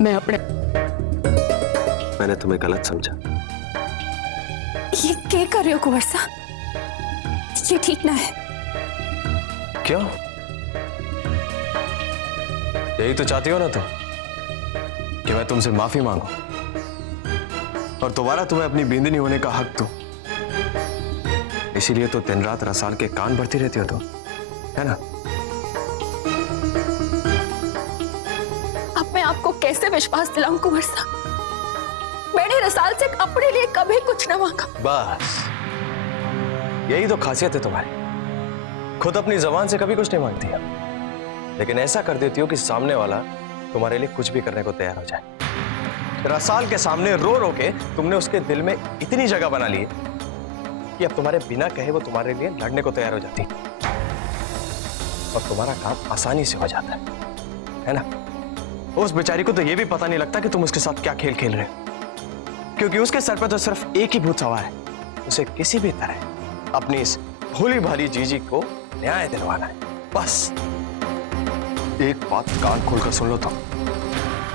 मैं अपने मैंने तुम्हें गलत समझा। ये क्या कर रहे हो कुंवर साहब? ये ठीक ना है। क्यों? यही तो चाहती हो ना तुम कि मैं तुमसे माफी मांगू और दोबारा तुम्हें अपनी बिंदनी होने का हक दूं। इसीलिए तो दिन रात रसाल के कान भरती रहती हो तुम, है ना? अब मैं आपको कैसे विश्वास दिलाऊं कुंवर साहब? मैंने रसाल से अपने लिए कभी कुछ न मांगा। बस यही तो खासियत है तुम्हारी, खुद अपनी जबान से कभी कुछ नहीं मांगती है, लेकिन ऐसा कर देती हो कि सामने वाला तुम्हारे लिए कुछ भी करने को तैयार हो जाए। रसाल के सामने रो रो के तुमने उसके दिल में इतनी जगह बना ली है कि अब तुम्हारे बिना कहे वो तुम्हारे लिए लड़ने को तैयार हो जाती है और तुम्हारा काम आसानी से हो जाता है ना? उस बेचारी को तो ये भी पता नहीं लगता कि तुम उसके साथ क्या खेल खेल रहे हो, क्योंकि उसके सर पर तो सिर्फ एक ही भूत सवार है, उसे किसी भी तरह अपनी इस भोली भाली जीजी को न्याय दिलवाना है। बस एक बात कान खोलकर सुन लो, तो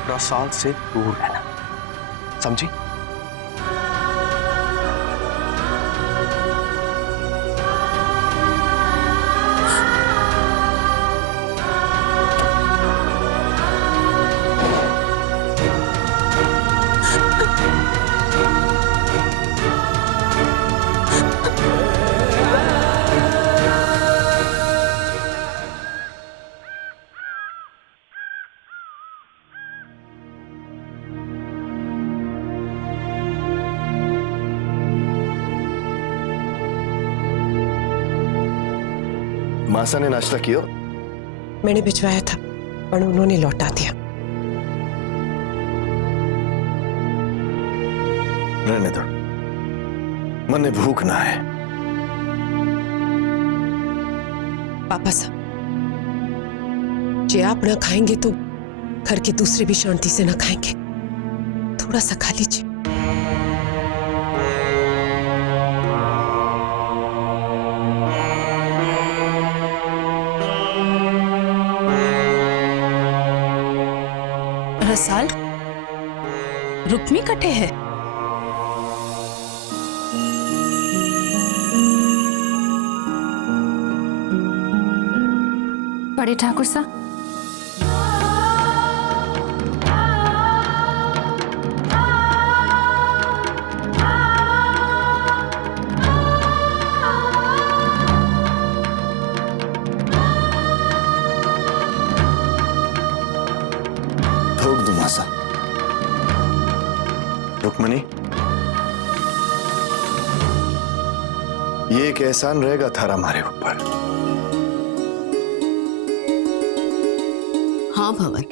रसाल से दूर रहना, समझी? मासा ने नाश्ता किया? मैंने भिजवाया था पर उन्होंने लौटा दिया। रहने दो, मन ने भूख ना है। पापा साहब, जे आप ना खाएंगे तो घर के दूसरे भी शांति से ना खाएंगे। थोड़ा सा खा लीजिए। रसाल, रुक्मी कटे है। बड़े ठाकुर साहब, ठोक दो मासा। रुक्मणी, ये एक एहसान रहेगा थारा हमारे ऊपर। हाँ भंवर,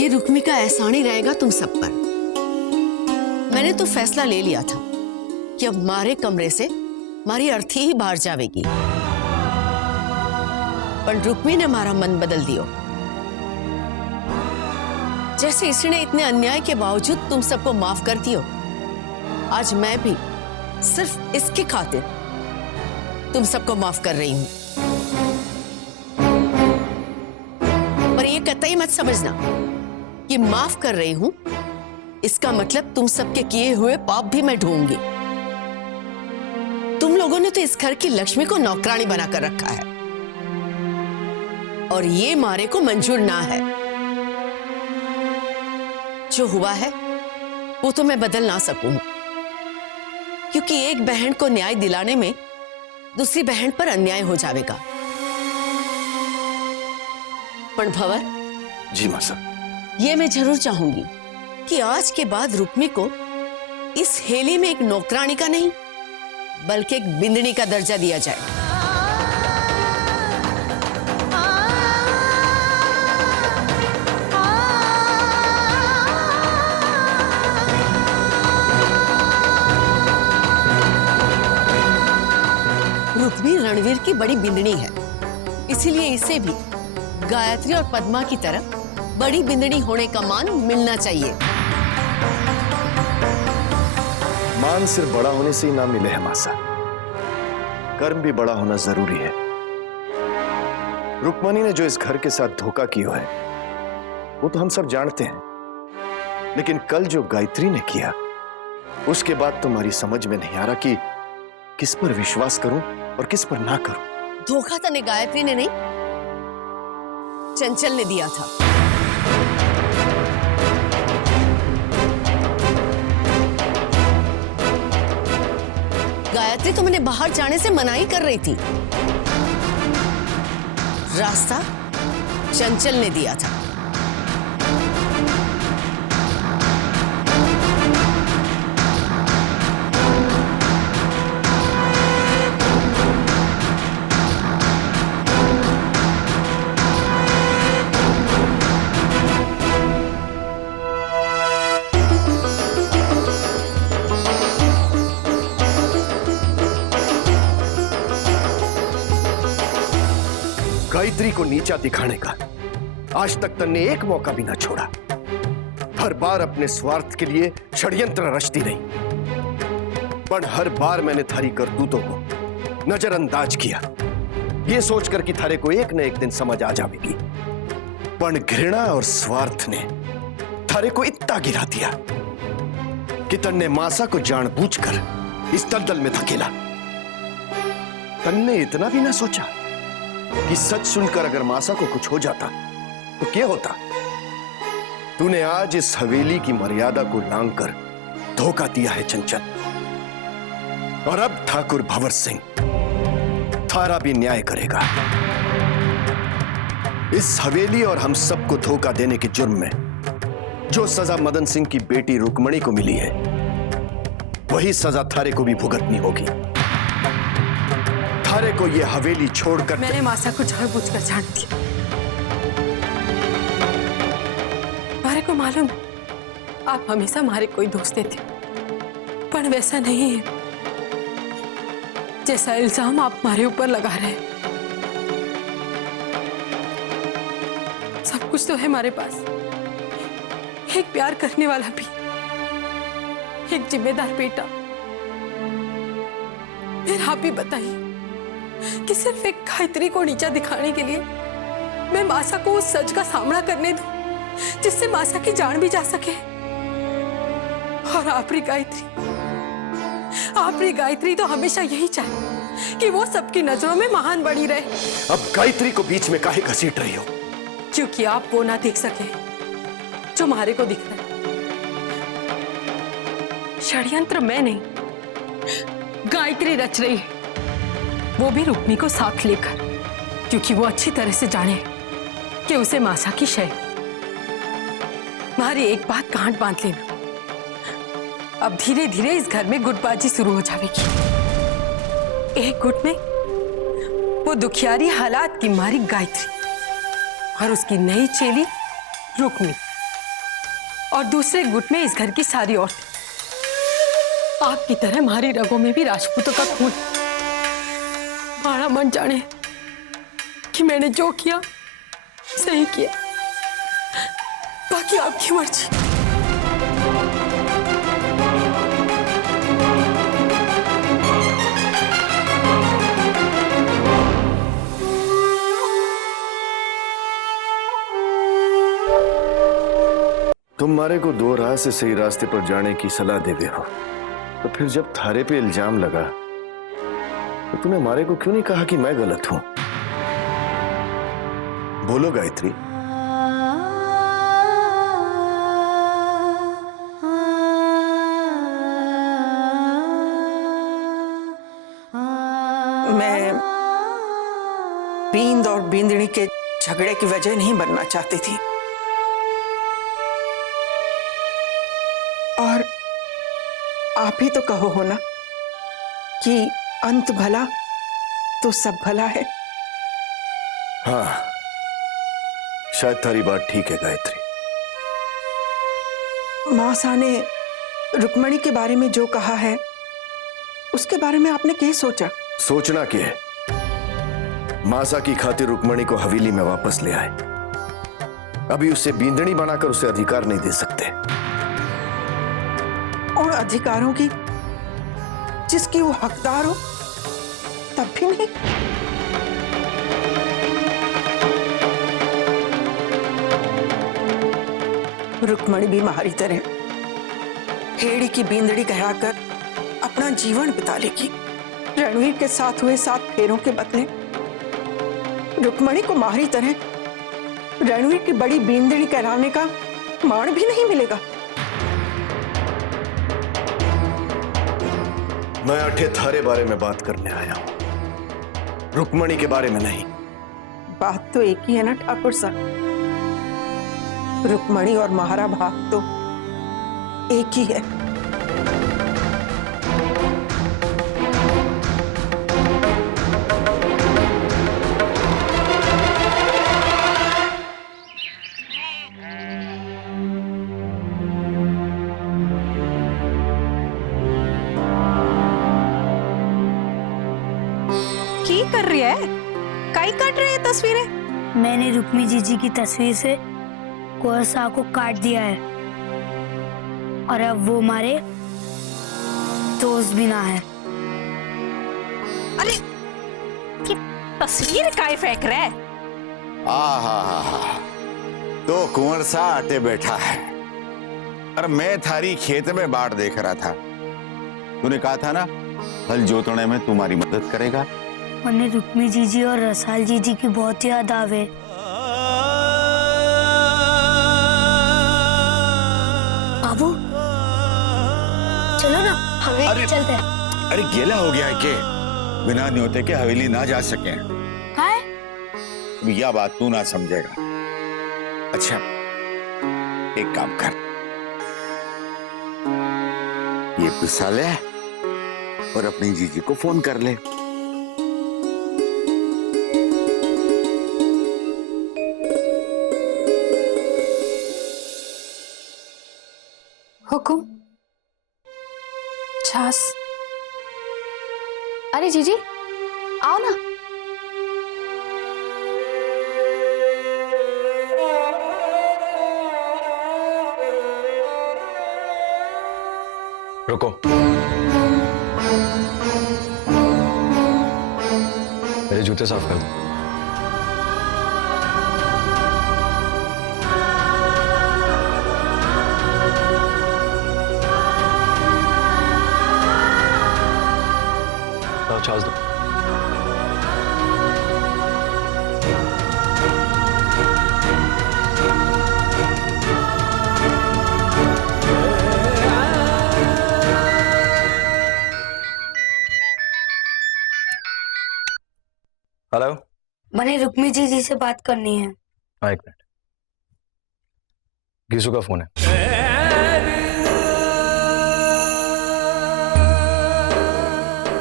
ये रुक्मी का एहसान ही रहेगा तुम सब पर। मैंने तो फैसला ले लिया था कि अब हमारे कमरे से हमारी अर्थी ही बाहर जाएगी, पर रुक्मी ने हमारा मन बदल दियो। जैसे इसने इतने अन्याय के बावजूद तुम सबको माफ कर दियो, आज मैं भी सिर्फ इसकी खातिर तुम सबको माफ कर रही हूं। पर ये कतई मत समझना कि माफ कर रही हूं इसका मतलब तुम सबके किए हुए पाप भी मैं ढूंढूंगी। तुम लोगों ने तो इस घर की लक्ष्मी को नौकरानी बनाकर रखा है और ये मारे को मंजूर ना है। जो हुआ है वो तो मैं बदल ना सकूं, क्योंकि एक बहन को न्याय दिलाने में दूसरी बहन पर अन्याय हो जाएगा। पर भंवर जी मासा, ये मैं जरूर चाहूंगी कि आज के बाद रुक्मी को इस हेली में एक नौकरानी का नहीं बल्कि एक बिंदनी का दर्जा दिया जाए। रुक्मी रणवीर की बड़ी बिंदनी है, इसीलिए इसे भी गायत्री और पद्मा की तरह बड़ी बिंदनी होने का मान मिलना चाहिए। मान सिर्फ बड़ा होने से ही ना मिले है मासा, कर्म भी बड़ा होना जरूरी है। रुक्मणी ने जो इस घर के साथ धोखा किया है वो तो हम सब जानते हैं, लेकिन कल जो गायत्री ने किया उसके बाद तुम्हारी समझ में नहीं आ रहा कि किस पर विश्वास करूं और किस पर ना करूं। धोखा तो गायत्री ने नहीं, चंचल ने दिया था। गायत्री तो मैंने बाहर जाने से मना ही कर रही थी। रास्ता चंचल ने दिया था। गायत्री को नीचा दिखाने का आज तक तन्ने एक मौका भी ना छोड़ा। हर बार अपने स्वार्थ के लिए षड्यंत्र रचती रही, पर हर बार मैंने थारी करतूतों को नजरअंदाज किया, ये सोचकर कि थारे को एक न एक दिन समझ आ जाएगी। पर घृणा और स्वार्थ ने थारे को इतना गिरा दिया कि तन्ने मासा को जानबूझकर इस दलदल में धकेला। तन्ने इतना भी ना सोचा कि सच सुनकर अगर मासा को कुछ हो जाता तो क्या होता। तूने आज इस हवेली की मर्यादा को लांघकर धोखा दिया है चंचल, और अब ठाकुर भंवर सिंह थारा भी न्याय करेगा। इस हवेली और हम सबको धोखा देने के जुर्म में जो सजा मदन सिंह की बेटी रुक्मणी को मिली है, वही सजा थारे को भी भुगतनी होगी। थारे को ये हवेली छोड़कर मैंने मासा को जानबूझकर छांट दिया। हमारे को मालूम आप हमेशा हमारे कोई दोस्त थे, पर वैसा नहीं है जैसा इल्जाम आप हमारे ऊपर लगा रहे हैं। सब कुछ तो है हमारे पास, एक प्यार करने वाला भी, एक जिम्मेदार बेटा। फिर आप ही बताइए कि सिर्फ एक गायत्री को नीचा दिखाने के लिए मैं मासा को उस सच का सामना करने दूं जिससे मासा की जान भी जा सके। और आपरी गायत्री तो हमेशा यही चाहे कि वो सबकी नजरों में महान बनी रहे। अब गायत्री को बीच में काहे घसीट रही हो? क्योंकि आप वो ना देख सके जो हमारे को दिख रहा है। षड्यंत्र मैं नहीं, गायत्री रच रही है, वो भी रुक्मी को साथ लेकर, क्योंकि वो अच्छी तरह से जाने कि उसे मासा की शय। हमारी एक बात गांठ बांध लेना, अब धीरे धीरे इस घर में गुटबाजी शुरू हो जाएगी। एक गुट में वो दुखियारी हालात की मारी गायत्री और उसकी नई चेली रुक्मी, और दूसरे गुट में इस घर की सारी औरतें। आपकी तरह हमारी रगों में भी राजपूतों का खून। हमारा मन जाने कि मैंने जो किया सही किया, बाकी आपकी मर्जी। तुम्हारे को दो राह से सही रास्ते पर जाने की सलाह देवे हो, तो फिर जब थारे पे इल्जाम लगा तो तूने मारे को क्यों नहीं कहा कि मैं गलत हूं? बोलो गायत्री। मैं बींद और बींदड़ी के झगड़े की वजह नहीं बनना चाहती थी, और आप ही तो कहो हो ना कि अंत भला तो सब भला है। हाँ, शायद थारी बात ठीक है गायत्री। मासा ने रुक्मणी के बारे में जो कहा है उसके बारे में आपने क्या सोचा? सोचना क्या है, मासा की खातिर रुक्मणी को हवेली में वापस ले आए। अभी उसे बींदनी बनाकर उसे अधिकार नहीं दे सकते। और अधिकारों की जिसकी वो हकदार हो तब भी नहीं। रुक्मणी भी हमारी तरह हेड़ी की बींदड़ी कहलाकर अपना जीवन बिता लेगी। रणवीर के साथ हुए 7 फेरों के बदले रुक्मणी को हमारी तरह रणवीर की बड़ी बींदड़ी कहलाने का मान भी नहीं मिलेगा। मैं अठे थारे बारे में बात करने आया हूं, रुक्मणी के बारे में नहीं। बात तो एक ही है ना ठाकुर साहब, रुक्मणी और महारा भाग तो एक ही है। की कर रही है? काई काट रही है तस्वीरें? मैंने रुक्मी जीजी की तस्वीर से कोरसा को काट दिया है और अब वो हमारे दोस्त भी ना है। अरे की तस्वीर काई फेंक रहा है? आहा, तो कुंवर सा आटे बैठा है और मैं थारी खेत में बाढ़ देख रहा था। तूने कहा था ना हल जोतने में तुम्हारी मदद करेगा। मैंने रुक्मी जीजी और रसाल जीजी की बहुत याद आवे। बाबू चलो ना हवेली चलते हैं। अरे गेला हो गया है के बिना न्योते के हवेली ना जा सके। काय? यह बात तू ना समझेगा। अच्छा एक काम कर, ये पिसा ले और अपनी जीजी को फोन कर ले। हुकुम छास। अरे जीजी आओ ना। रुको, मेरे जूते साफ कर दो। छाछ दो। हेलो, मैंने रुक्मी जीजी से बात करनी है। हाँ एक मिनट, गीसू का फोन है।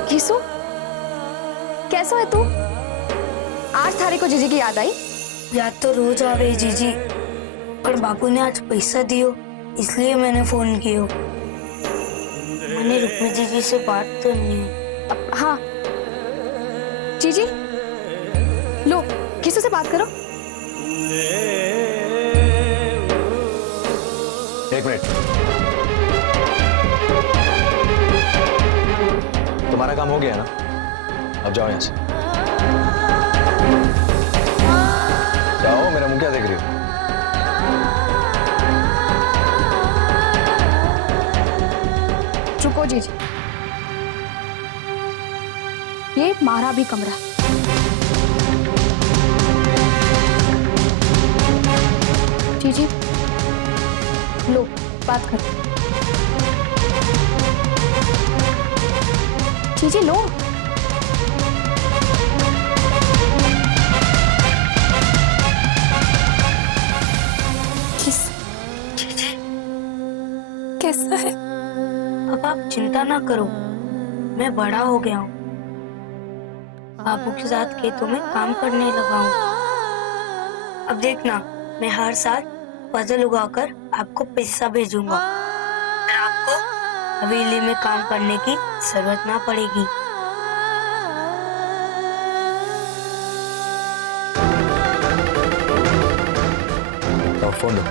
गीसू कैसा है तू? आज थारे को जीजी की याद आई? याद तो रोज आवे जीजी, पर बापू ने आज पैसा दियो इसलिए मैंने फोन कियो। मैंने रुक्मी जीजी से बात करनी है। हाँ जीजी लो गीसू से बात करो। एक मिनट, तुम्हारा काम हो गया ना, अब जाओ यहां से। जाओ, मेरा मुंह क्या देख रही हो? रुको जीजी, ये मारा भी कमरा। जीजी लो बात करो। जीजी लो। कैसा है? अब आप चिंता ना करो, मैं बड़ा हो गया हूँ। बाबू के साथ खेतों में काम करने लगा हूँ। अब देखना, मैं हर साल फसल उगाकर आपको पैसा भेजूंगा। फिर आपको हवेली में काम करने की जरूरत ना पड़ेगी। तो फोन दो।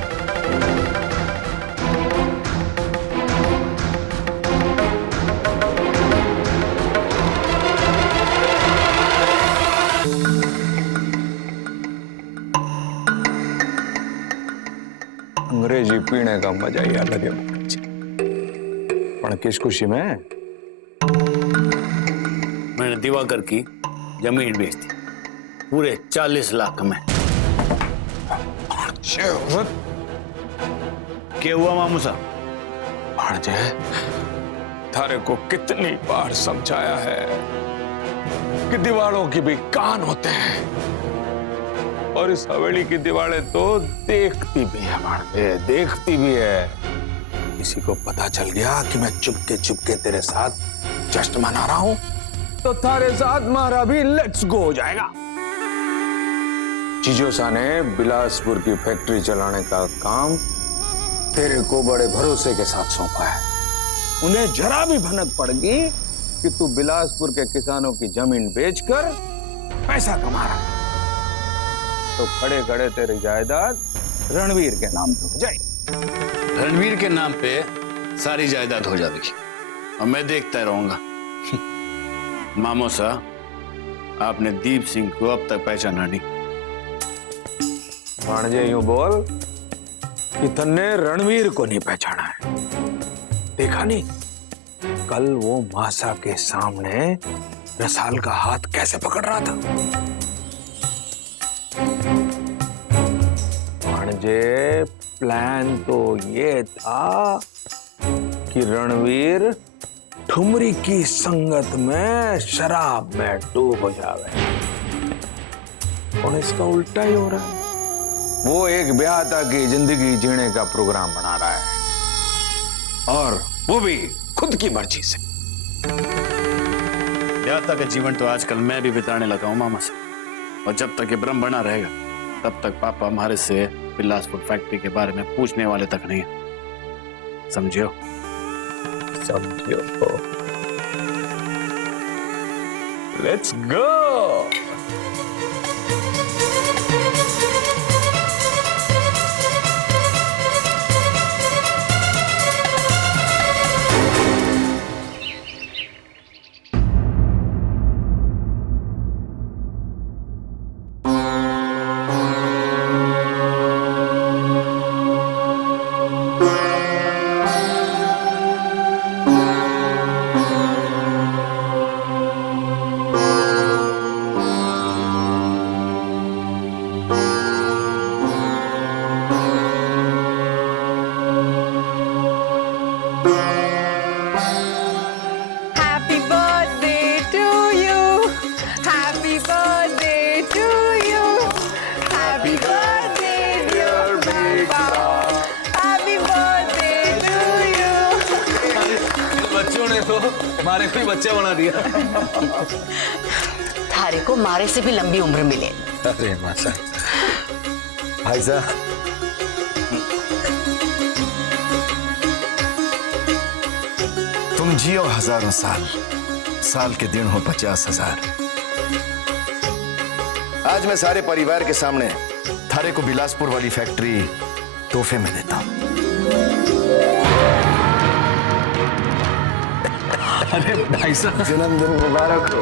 अंग्रेजी पीने का मजा ही अलग है। पण किस खुशी में? मैंने दिवाकर की जमीन बेच दी पूरे 40 लाख में। क्या हुआ मामू साहब? भांजे, थारे को कितनी बार समझाया है कि दीवारों की भी कान होते हैं, और इस हवेली की दीवारें तो देखती भी है भांजे, देखती भी है। किसी को पता चल गया कि मैं चुपके तेरे साथ जश्न मना रहा हूं, तो थारे साथ मारा भी लेट्स गो हो जाएगा। जीजोसा ने बिलासपुर की फैक्ट्री चलाने का काम तेरे को बड़े भरोसे के साथ सौंपा है। उन्हें जरा भी भनक पड़ गई कि तू बिलासपुर के किसानों की जमीन बेचकर पैसा कमा रहा है, तो खड़े खड़े तेरी जायदाद रणवीर के नाम पे हो जाएगी। रणवीर के नाम पे सारी जायदाद हो जाएगी और मैं देखता रहूंगा। मामू साहब, आपने दीप सिंह को अब तक पहचाना नहीं। भाणजे, यूं बोल कि तन्ने रणवीर को नहीं पहचाना है। देखा नहीं कल वो मासा के सामने रसाल का हाथ कैसे पकड़ रहा था? भाणजे, प्लान तो ये था कि रणवीर ठुमरी की संगत में शराब में डूब हो जावे, और इसका उल्टा ही हो रहा है। वो एक ब्याहता की जिंदगी जीने का प्रोग्राम बना रहा है, और वो भी खुद की मर्जी से। ब्याहता का जीवन तो आजकल मैं भी बिताने लगा हूं मामा से, और जब तक ये भ्रम बना रहेगा तब तक पापा हमारे से बिलासपुर फैक्ट्री के बारे में पूछने वाले तक नहीं। समझियो? समझियो। Let's go. मारे को बच्चा बना दिया। थारे को मारे से भी लंबी उम्र मिले। अरे मासा, भाई साहब, तुम जियो हजारों साल, साल के दिन हो 50,000। आज मैं सारे परिवार के सामने थारे को बिलासपुर वाली फैक्ट्री तोहफे में देता हूं। अरे भाई साहब, जन्मदिन मुबारक हो।